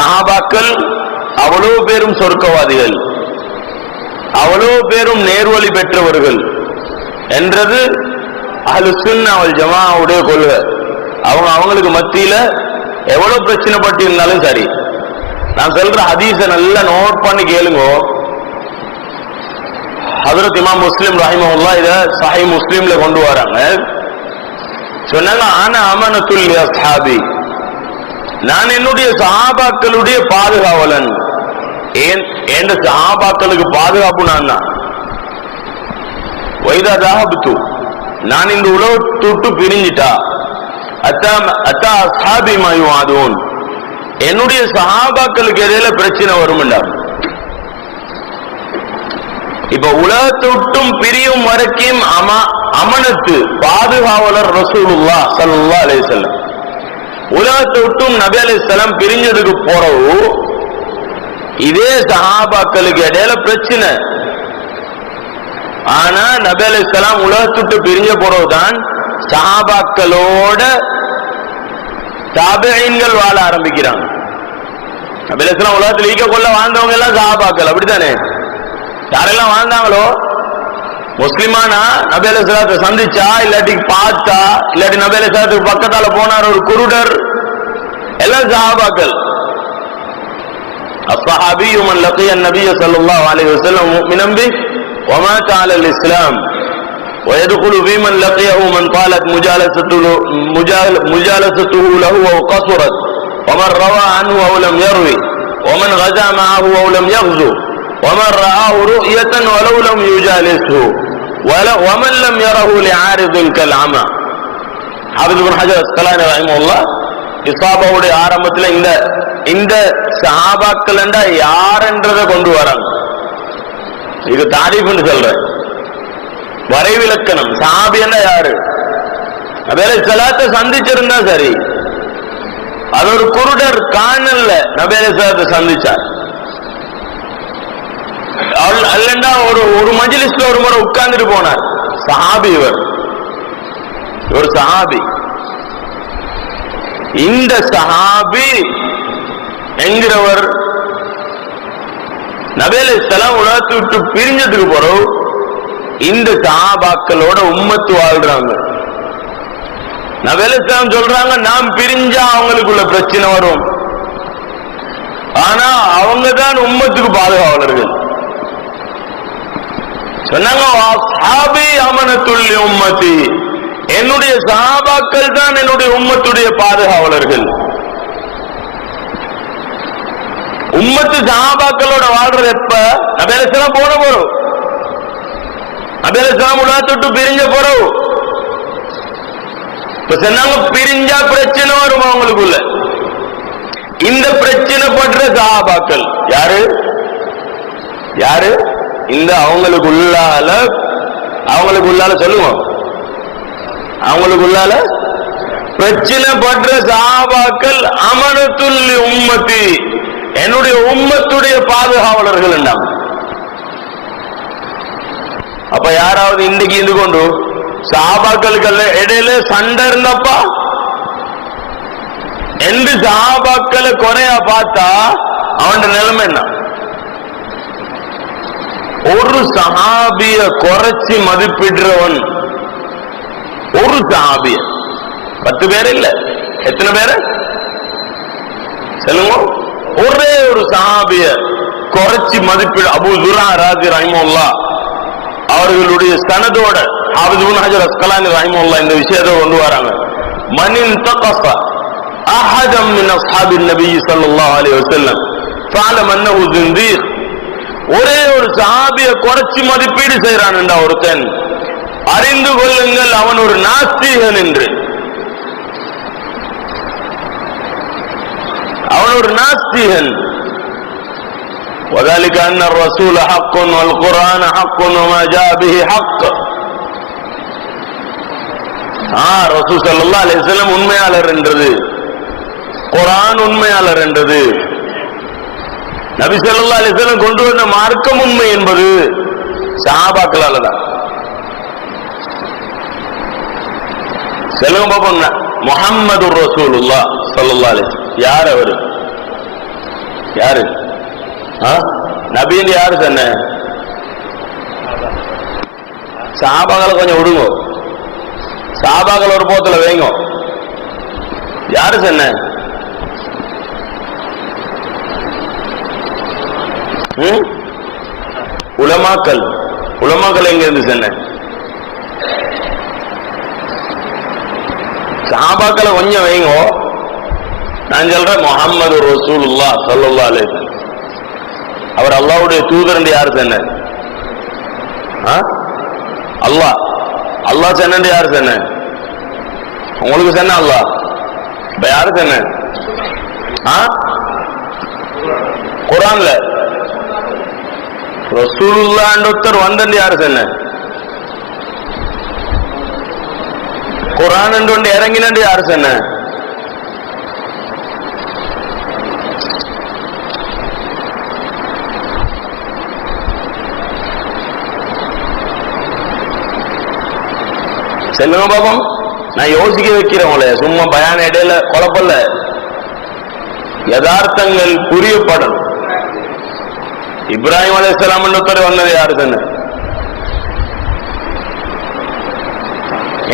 சஹாபாக்கள் அவ்வளவு பேரும் சொர்க்கவாதிகள், அவ்வளவு பேரும் நேர்வழி பெற்றவர்கள் என்றது அஹ்லுஸ் சுன்னah வல் ஜமாஅவுடைய கொள்கை. அவங்களுக்கு மத்தியில எவ்வளவு பிரச்சனை பட்டு இருந்தாலும் சரி, நான் சொல்ற ஹதீஸை நல்லா நோட் பண்ணி கேளுங்க. ஹஜ்ரத் இமாம் முஸ்லிம் ரஹிமஹுல்லாஹ் இத சஹீஹ் முஸ்லிம்ல கொண்டு வராங்க. சொன்னாங்க, ஆனா அமனத்துல் லி அஸ்ஹாபி, நான் என்னுடைய சஹாபாக்களுடைய பாதுகாவலன். ஏன் சஹாபாக்களுக்கு பாதுகாப்பு நான் தான். வைதா தஹப்து, நான் இந்த உலகத்தை விட்டு பிரிஞ்சிட்டா அத்தா அஸ்ஹாபி மா யுஆதுன், என்னுடைய சஹாபாக்களுக்கு இடையில பிரச்சனை வரும்டா. இப்ப உலகத்தை விட்டும் பிரியும் வரைக்கும் அமனத்து பாதுகாவலர் ரசூலுல்லாஹ் ஸல்லல்லாஹு அலைஹி வஸல்லம். உலகத்தை விட்டும் நபி அலைஹிஸ்ஸலாம் பிரிஞ்சதுக்கு போறவு இதே சஹாபாக்களுக்கு இடையில பிரச்சனை. ஆனா நபி அலைஹிஸ்ஸலாம் உலகத்துட்டு பிரிஞ்ச போறவுதான் சஹாபாக்களோட தாபிஈன்கள் வாழ ஆரம்பிக்கிறாங்க. நபி அலைஹிஸ்ஸலாம் உலகத்தில் ஈக்க கொள்ள வாழ்ந்தவங்க எல்லாம் சஹாபாக்கள், அப்படித்தானே? யாரெல்லாம் வாழ்ந்தாங்களோ முஸ்லிமானா நபி அலைஹிஸ்ஸலாத்தை சந்திச்சா, இல்லாட்டி பார்த்தா, இல்லாட்டி நபி அலைஹிஸ்ஸலாத்துக்கு பக்கத்தால போனார் ஒரு குருடர், எல்லாம் சஹாபாக்கள். الصحابي من لقي النبي صلى الله عليه وسلم مؤمنا به ومات على الإسلام ويدخل في من لقيه من طالت مجالسته له وقصرت ومن روى عنه أو لم يروي ومن غزا معه أو لم يغزو ومن رآه رؤية ولو لم يجالسه ومن لم يره لعارض كالعمى. حافظ ابن حجر العسقلاني رحمه الله இசாபாவுடைய ஆரம்பத்துல இந்த சஹாபாக்கள் என்றா யார் என்றதை கொண்டு வராங்க. இது தாரீஃப்னு சொல்றேன், வரைவிலக்கணம். சஹாபி என்ன யாரு? நபி அலைஹிஸ்ஸலாத்தை சந்திச்சிருந்தா சரி, அது ஒரு குருடர் காணல நபி அலைஹிஸ்ஸலாத்தை சந்திச்சார். அல்லண்டா ஒரு மஜ்லிஸ்ல ஒரு முறை உட்கார்ந்துட்டு போனார். சஹாபி இவர் சஹாபி. இந்த சஹாபி என்கிறவர் நபி அலைஹிஸ்ஸலாம் உலகத்தை விட்டு பிரிஞ்சதுக்கு போறோம் இந்த சஹாபாக்களோட உம்மத்து வாழ்றாங்க. நபி அலைஹிஸ்ஸலாம் சொல்றாங்க, நாம் பிரிஞ்சா அவங்களுக்குள்ள பிரச்சனை வரும், ஆனா அவங்க தான் உம்மத்துக்கு பாதுகாவலர்கள். சொன்னாங்க, அஸ்ஹாபி அமனத்துல் லி உம்மதி, என்னுடைய சஹாபாக்கள் தான் என்னுடைய உம்மத்துடைய பாதுகாவலர்கள். உம்மத்து சஹாபாக்களோட வாழ்றது எப்ப? நபி அலைஹிஸ்ஸலாம் போன போறோம், நபி அலைஹிஸ்ஸலாம் உலகத்தை விட்டு பிரிஞ்ச போறோம். சொன்னாங்க, பிரிஞ்சா பிரச்சனை வரும் அவங்களுக்குள்ள. இந்த பிரச்சனை பண்ற சஹாபாக்கள் யாரு யாரு? இந்த அவங்களுக்குள்ளால சொல்லுவோம், அவங்களுக்குள்ளால பிரச்சனை பண்ற சஹாபாக்கள் அமனத்துல் லி உம்மதி, என்னுடைய உம்மத்துடைய பாதுகாவலர்கள் என்றாங்க. அப்ப யாராவது இன்னைக்கு இது கொண்டு சஹாபாக்களுக்கு இடையில சண்டை இருந்தப்பா எந்த சஹாபாக்களை குறையா பார்த்தா அவன் நிலைமை என்ன? ஒரு சஹாபிய குறைச்சி மதிப்பிடுறவன், ஒரு சஹாபிய, 10 பேர் இல்ல, எத்தனை பேரு சொல்லுங்க? ஒரே ஒரு சஹாபிய குறைச்சி மதிப்பிட அபூ ஸுரா ராஸி ரஹிமஹுல்லாஹ் அவர்களுடைய சனதோட ஹாஃபிஸ் இப்னு ஹஜர் அஸ்கலானி ரஹிமஹுல்லாஹ் இந்த விஷயத்தை கொண்டு வராங்க. மனின் தகஸ அஹதம் மின் அஸ்ஹாபின் நபி ஸல்லல்லாஹு அலைஹி வஸல்லம் ஃபஅலம் அன்னஹு ஸிந்தீக். ஒரே ஒரு சஹாபிய குறைச்சி மதிப்பீடு செய்யறான் என்றா ஒருத்தன், அறிந்து கொள்ளுங்கள் அவன் ஒரு நாஸ்திகன் என்று. அவன் ஒரு நாஸ்திகன். وذلك أن الرسول حق والقرآن حق وما جاء به حق. ரசூல் ஸல்லல்லாஹு அலைஹி வஸல்லம் உண்மையாளர் என்றது, குர்ஆன் உண்மையாளர் என்றது, நபி ஸல்லல்லாஹு அலைஹி வஸல்லம் கொண்டு வந்த மார்க்கம் உண்மை என்பது சஹாபாக்களால தான். சொல்லுங்க பாப்போம், முஹம்மது ரசூலுல்லாஹ் ஸல்லல்லாஹு அலைஹி வஸல்லம் யார்? அவரு யாரு நபின்னு யாரு சொன்ன? சஹாபாக்களை கொஞ்சம் விடுங்க, சஹாபாக்கள் ஒரு போத்துல வைங்க. யாரு சொன்ன? உலமாக்கள். உலமாக்கள் எங்க இருந்து சொன்ன? சஹாபாக்களை கொஞ்சம் வைங்க. நான் சொல்றேன் முஹம்மது ரசூலுல்லாஹ் ஸல்லல்லாஹு அலைஹி வஸல்லம் அவர் அல்லாஹ்வுடைய தூதர் யாரு சொன்ன? அல்லாஹ். அல்லாஹ் சொன்ன யாரு சொன்ன? உங்களுக்கு சொன்ன அல்லாஹ். இப்ப யாரு சொன்ன? குர்ஆன்ல ரசூலுல்லாஹ் ஒருத்தர் வந்தது யாரு சொன்ன? குர்ஆன் என்று ஒன்று இறங்கினது யாரு சொன்ன? செல்லுங்க பாப்போம். நான் யோசிக்க வைக்கிறவங்கள சும்மா பயான இடையில குழப்பல்ல, யதார்த்தங்கள் புரியப்படும். இப்ராஹிம் அலைஹிஸ்ஸலாம் ஒருத்தர் வந்தது யாரு சொன்ன?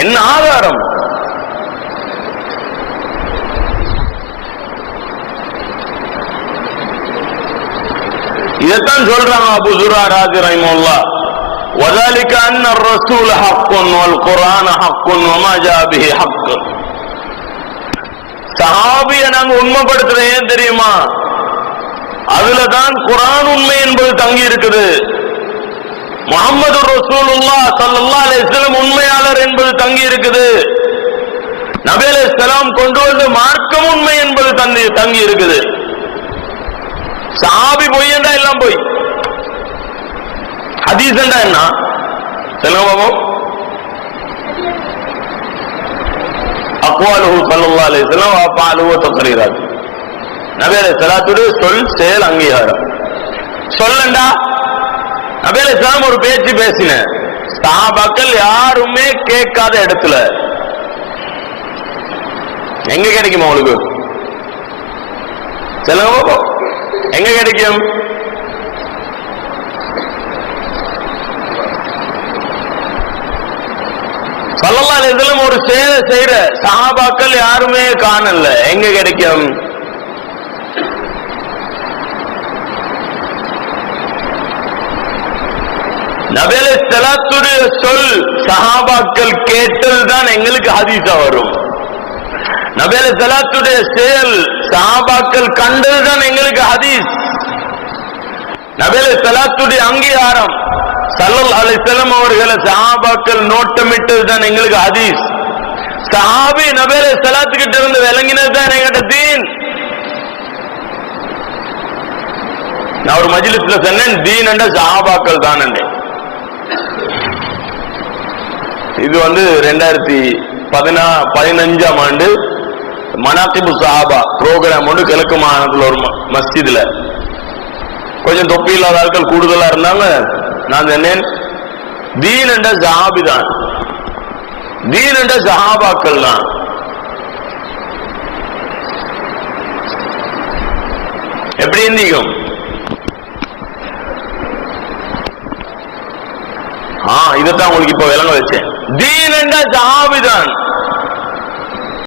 என்ன ஆதாரம்? இதைத்தான் சொல்றாங்க அபூ ஸுரா ராஸி ரஹிமஹுல்லாஹ், وذلك أن الرسول حق والقرآن حق وما جاء به حق. சஹாபிய நாங்க உண்மைப்படுத்துறேன் ஏன் தெரியுமா? அதுலதான் குர்ஆன் உண்மை என்பது தங்கி இருக்குது. முஹம்மது ரசூலுல்லாஹ் ஸல்லல்லாஹு அலைஹி வஸல்லம் உண்மையாளர் என்பது தங்கி இருக்குது. நபி அலைஹிஸ்ஸலாம் கொண்டு வந்த மார்க்கம் உண்மை என்பது தங்கி இருக்குது. சஹாபி பொய் என்றா எல்லாம் பொய், ஹதீஸ் என்றா என்ன? சொல்லுங்க பாப்போம். அக்வாலுஹு ஸல்லல்லாஹு அலைஹி வஸல்லம் வ அஃஆலுஹு தக்ரீராத். நபி அலைஹிஸ்ஸலாத்துடைய சொல் செயல் அங்கீகாரம். சொல்லண்டா நபி அலைஹிஸ்ஸலாம் ஒரு பேச்சு பேசின சஹாபாக்கள் யாருமே கேட்காத இடத்துல எங்க கிடைக்குமா உங்களுக்கு? சொல்லுங்க பாப்போம், எங்க கிடைக்கும்? ஸல்லல்லாஹு அலைஹி வஸல்லம் ஒரு செயலை செய்யற சஹாபாக்கள் யாருமே காணல, எங்க கிடைக்கும்? நபி அலைஹிஸ்ஸலாத்துடைய சொல் சஹாபாக்கள் கேட்டதுதான் எங்களுக்கு ஹதீஸா வரும். நபி அலைஹிஸ்ஸலாத்துடைய செயல் சஹாபாக்கள் கண்டதுதான் எங்களுக்கு ஹதீஸ். நபி அலைஹிஸ்ஸலாத்துடைய அங்கீகாரம் ஸல்லல்லாஹு அலைஹி வஸல்லம் அவர்களை சஹாபாக்கள் நோட்டமிட்டதுதான் எங்களுக்கு ஹதீஸ். சஹாபி நபி அலைஹிஸ்ஸலாத்து கிட்ட இருந்து விளங்கினதுதான் எங்கட தீன். நான் ஒரு மஜ்லிஸ்ல சொன்னேன், தீன் என்ற சஹாபாக்கள் தான். இது 2015ஆம் ஆண்டு மனாகிபு சஹாபா புரோகிராம் ஒன்று கிழக்கு மாநிலத்தில் ஒரு மஸ்ஜித்ல கொஞ்சம் தொப்பி இல்லாத ஆட்கள் கூடுதலா இருந்தாங்க. நான் சொன்னேன், தீன் என்ற சஹாபி தான், தீன் என்ற சஹாபாக்கள் தான். எப்படி இருந்தீங்க? இதைத்தான் உங்களுக்கு இப்ப விளங்க வச்சேன். தீன் என்ற சஹாபி தான்.